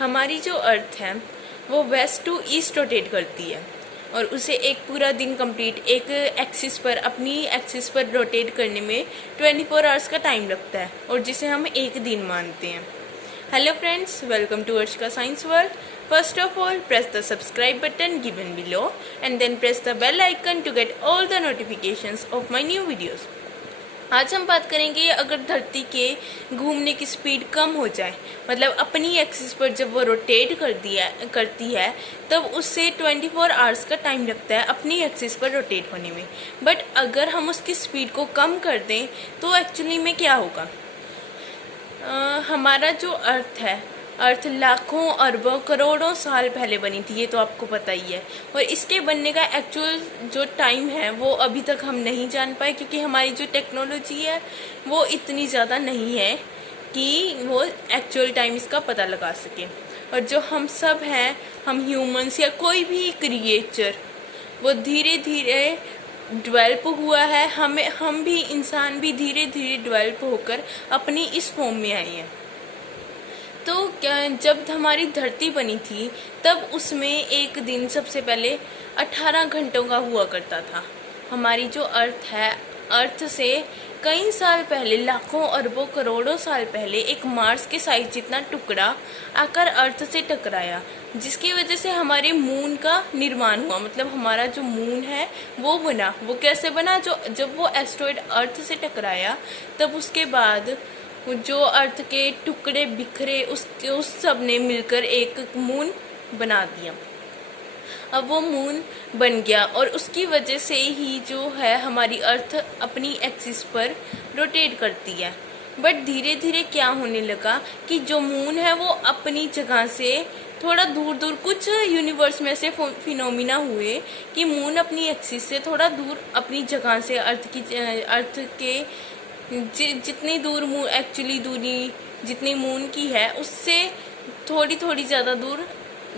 हमारी जो अर्थ है वो वेस्ट टू ईस्ट रोटेट करती है और उसे एक पूरा दिन कंप्लीट एक एक्सिस पर अपनी एक्सिस पर रोटेट करने में 24 आवर्स का टाइम लगता है और जिसे हम एक दिन मानते हैं। Hello friends, welcome to Arshika science world. First of all, press the subscribe button given below and then press the bell icon to get all the notifications of my new videos. आज हम बात करेंगे अगर धरती के घूमने की स्पीड कम हो जाए, मतलब अपनी एक्सिस पर जब वो रोटेट करती है तब उससे 24 आवर्स का टाइम लगता है अपनी एक्सिस पर रोटेट होने में। बट अगर हम उसकी स्पीड को कम कर दें तो एक्चुअली में क्या होगा। हमारा जो अर्थ लाखों अरबों करोड़ों साल पहले बनी थी, ये तो आपको पता ही है। और इसके बनने का एक्चुअल जो टाइम है वो अभी तक हम नहीं जान पाए, क्योंकि हमारी जो टेक्नोलॉजी है वो इतनी ज़्यादा नहीं है कि वो एक्चुअल टाइम इसका पता लगा सके। और जो हम सब हैं, हम ह्यूमंस या कोई भी क्रिएचर, वो धीरे धीरे डेवलप हुआ है। हम भी इंसान भी धीरे धीरे डेवलप होकर अपनी इस फॉर्म में आए हैं। तो जब हमारी धरती बनी थी तब उसमें एक दिन सबसे पहले 18 घंटों का हुआ करता था। हमारी जो अर्थ है, अर्थ से कई साल पहले, लाखों अरबों करोड़ों साल पहले एक मार्स के साइज जितना टुकड़ा आकर अर्थ से टकराया, जिसकी वजह से हमारे मून का निर्माण हुआ। मतलब हमारा जो मून है वो बना। वो कैसे बना? जब वो एस्ट्रॉयड अर्थ से टकराया तब उसके बाद जो अर्थ के टुकड़े बिखरे उस सब ने मिलकर एक मून बना दिया। अब वो मून बन गया और उसकी वजह से ही जो है हमारी अर्थ अपनी एक्सिस पर रोटेट करती है। बट धीरे धीरे क्या होने लगा कि जो मून है वो अपनी जगह से थोड़ा दूर दूर, कुछ यूनिवर्स में से फिनोमिना हुए कि मून अपनी एक्सिस से थोड़ा दूर अपनी जगह से अर्थ के जितनी दूर एक्चुअली दूरी जितनी मून की है उससे थोड़ी थोड़ी ज़्यादा दूर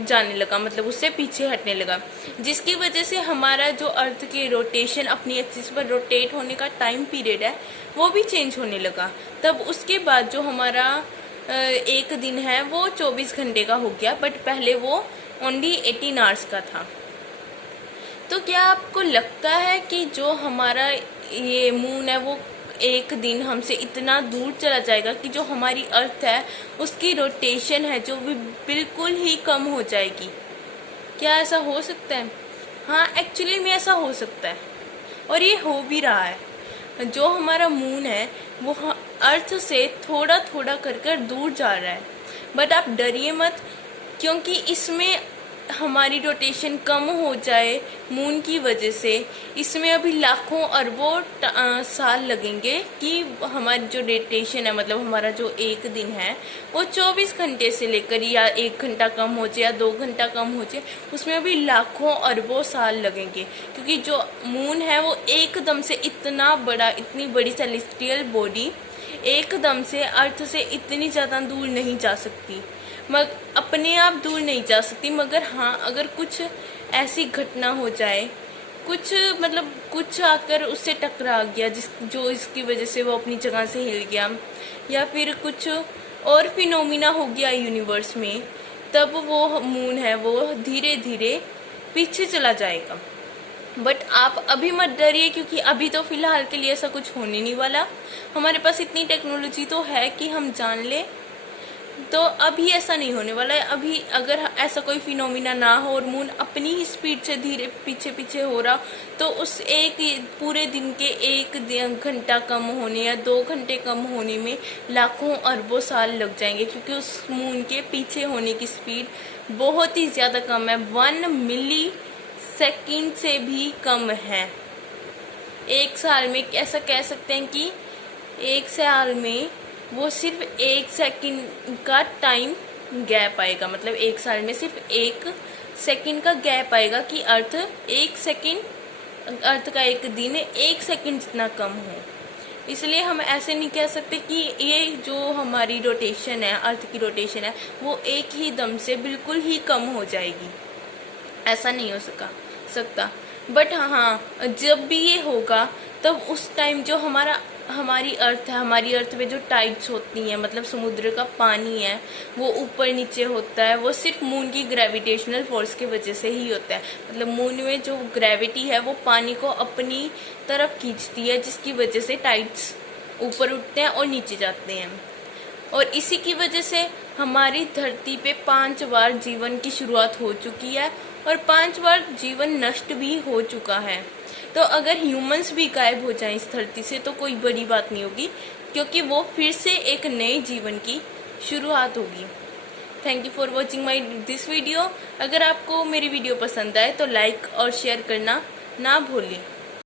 जाने लगा, मतलब उससे पीछे हटने लगा, जिसकी वजह से हमारा जो अर्थ की रोटेशन, अपनी एक्सिस पर रोटेट होने का टाइम पीरियड है वो भी चेंज होने लगा। तब उसके बाद जो हमारा एक दिन है वो 24 घंटे का हो गया, बट पहले वो ओनली 18 आवर्स का था। तो क्या आपको लगता है कि जो हमारा ये मून है वो एक दिन हमसे इतना दूर चला जाएगा कि जो हमारी अर्थ है उसकी रोटेशन है जो भी बिल्कुल ही कम हो जाएगी? क्या ऐसा हो सकता है? हाँ, एक्चुअली में ऐसा हो सकता है और ये हो भी रहा है। जो हमारा मून है वो अर्थ से थोड़ा थोड़ा कर दूर जा रहा है। बट आप डरिए मत, क्योंकि इसमें हमारी रोटेशन कम हो जाए मून की वजह से, इसमें अभी लाखों अरबों साल लगेंगे कि हमारी जो रोटेशन है, मतलब हमारा जो एक दिन है वो 24 घंटे से लेकर या 1 घंटा कम हो जाए या 2 घंटा कम हो जाए, उसमें अभी लाखों अरबों साल लगेंगे। क्योंकि जो मून है वो एकदम से इतनी बड़ी सेलेस्टियल बॉडी एकदम से अर्थ से इतनी ज़्यादा दूर नहीं जा सकती, अपने आप दूर नहीं जा सकती। मगर हाँ, अगर कुछ ऐसी घटना हो जाए, कुछ आकर उससे टकरा गया जो इसकी वजह से वो अपनी जगह से हिल गया, या फिर कुछ और फिनोमिना हो गया यूनिवर्स में, तब वो मून है वो धीरे धीरे पीछे चला जाएगा। बट आप अभी मत डरिए, क्योंकि अभी तो फिलहाल के लिए ऐसा कुछ होने नहीं वाला। हमारे पास इतनी टेक्नोलॉजी तो है कि हम जान ले, तो अभी ऐसा नहीं होने वाला है। अभी अगर ऐसा कोई फिनोमिना ना हो और मून अपनी ही स्पीड से धीरे पीछे हो रहा, तो उस एक पूरे दिन के 1 घंटा कम होने या 2 घंटे कम होने में लाखों अरबों साल लग जाएंगे, क्योंकि उस मून के पीछे होने की स्पीड बहुत ही ज़्यादा कम है। 1 मिली सेकेंड से भी कम है। एक साल में ऐसा कह सकते हैं कि एक साल में वो सिर्फ 1 सेकंड का टाइम गैप आएगा। मतलब एक साल में सिर्फ 1 सेकंड का गैप आएगा कि अर्थ का एक दिन 1 सेकंड जितना कम हो। इसलिए हम ऐसे नहीं कह सकते कि ये जो हमारी रोटेशन है, अर्थ की रोटेशन है, वो एक ही दम से बिल्कुल ही कम हो जाएगी। ऐसा नहीं हो सकता। बट हाँ, जब भी ये होगा तब उस टाइम जो हमारी अर्थ है, हमारी अर्थ में जो टाइड्स होती हैं, मतलब समुद्र का पानी है वो ऊपर नीचे होता है, वो सिर्फ मून की ग्रेविटेशनल फोर्स की वजह से ही होता है। मतलब मून में जो ग्रेविटी है वो पानी को अपनी तरफ खींचती है, जिसकी वजह से टाइड्स ऊपर उठते हैं और नीचे जाते हैं। और इसी की वजह से हमारी धरती पे 5 बार जीवन की शुरुआत हो चुकी है और 5 बार जीवन नष्ट भी हो चुका है। तो अगर ह्यूमंस भी गायब हो जाएं इस धरती से तो कोई बड़ी बात नहीं होगी, क्योंकि वो फिर से एक नए जीवन की शुरुआत होगी। Thank you for watching my this video. अगर आपको मेरी वीडियो पसंद आए तो लाइक और शेयर करना ना भूलें।